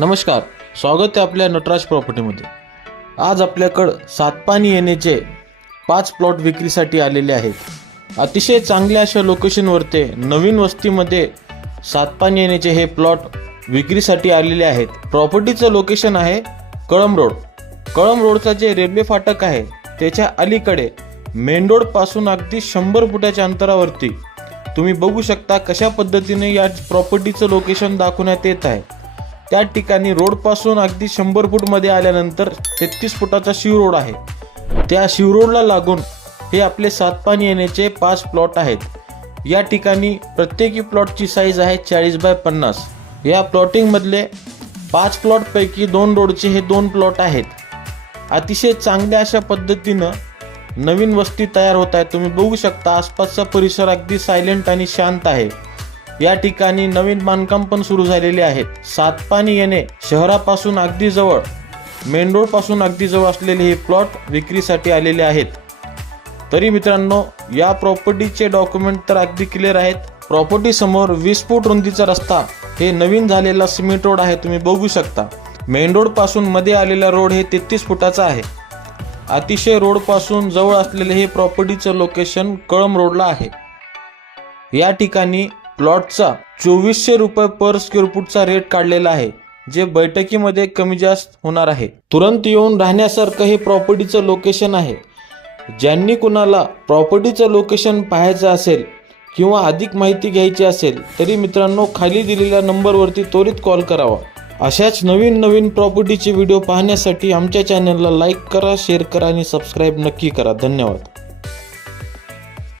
नमस्कार स्वागत आहे आपल्या नटराज प्रॉपर्टीमध्ये. आज आपल्याकडं सातपाणी येण्याचे पाच प्लॉट विक्रीसाठी आलेले आहेत. अतिशय चांगल्या अशा लोकेशनवरती नवीन वस्तीमध्ये सातपाणी येण्याचे हे प्लॉट विक्रीसाठी आलेले आहेत. प्रॉपर्टीचं लोकेशन आहे कळम रोड. कळम रोडचा जे रेल्वे फाटक आहे त्याच्या अलीकडे मेन रोडपासून अगदी शंभर फुटाच्या अंतरावरती तुम्ही बघू शकता कशा पद्धतीने या प्रॉपर्टीचं लोकेशन दाखवण्यात येत आहे. त्या ठिकाणी रोडपासून अगदी शंभर फूटमध्ये आल्यानंतर तेहतीस फुटाचा शिव रोड आहे. त्या शिव रोडला लागून हे आपले सातपाणी येण्याचे पाच प्लॉट आहेत. या ठिकाणी प्रत्येकी प्लॉटची साईज आहे चाळीस बाय पन्नास. या प्लॉटिंगमधले पाच प्लॉटपैकी दोन रोडचे हे दोन प्लॉट आहेत. अतिशय चांगल्या अशा पद्धतीनं नवीन वस्ती तयार होत आहे. तुम्ही बघू शकता आसपासचा परिसर अगदी सायलेंट आणि शांत आहे. या ठिकाणी नवीन बांधकाम पण सुरू झालेले आहेत. सातपाणी येणे शहरापासून अगदी जवळ मेन पासून अगदी जवळ असलेले हे प्लॉट विक्रीसाठी आलेले आहेत. तरी मित्रांनो या प्रॉपर्टीचे डॉक्युमेंट तर अगदी क्लिअर आहेत. प्रॉपर्टी समोर वीस फूट रुंदीचा रस्ता हे नवीन झालेला सिमेंट रोड आहे तुम्ही बघू शकता. मेन रोडपासून मध्ये आलेला रोड हे तेहतीस फुटाचा आहे. अतिशय रोडपासून जवळ असलेले हे प्रॉपर्टीचं लोकेशन कळम रोडला आहे. या ठिकाणी प्लॉटचा चोवीसशे रुपये पर स्क्वेअर फूटचा रेट काढलेला आहे जे बैठकीमध्ये कमी जास्त होणार आहे. तुरंत येऊन राहण्यासारखं हे प्रॉपर्टीचं लोकेशन आहे. ज्यांनी कुणाला प्रॉपर्टीचं लोकेशन पाहायचं असेल किंवा अधिक माहिती घ्यायची असेल तरी मित्रांनो खाली दिलेल्या नंबरवरती त्वरित कॉल करावा. अशाच नवीन नवीन प्रॉपर्टीचे व्हिडिओ पाहण्यासाठी आमच्या चॅनलला लाईक करा शेअर करा आणि सबस्क्राईब नक्की करा. धन्यवाद.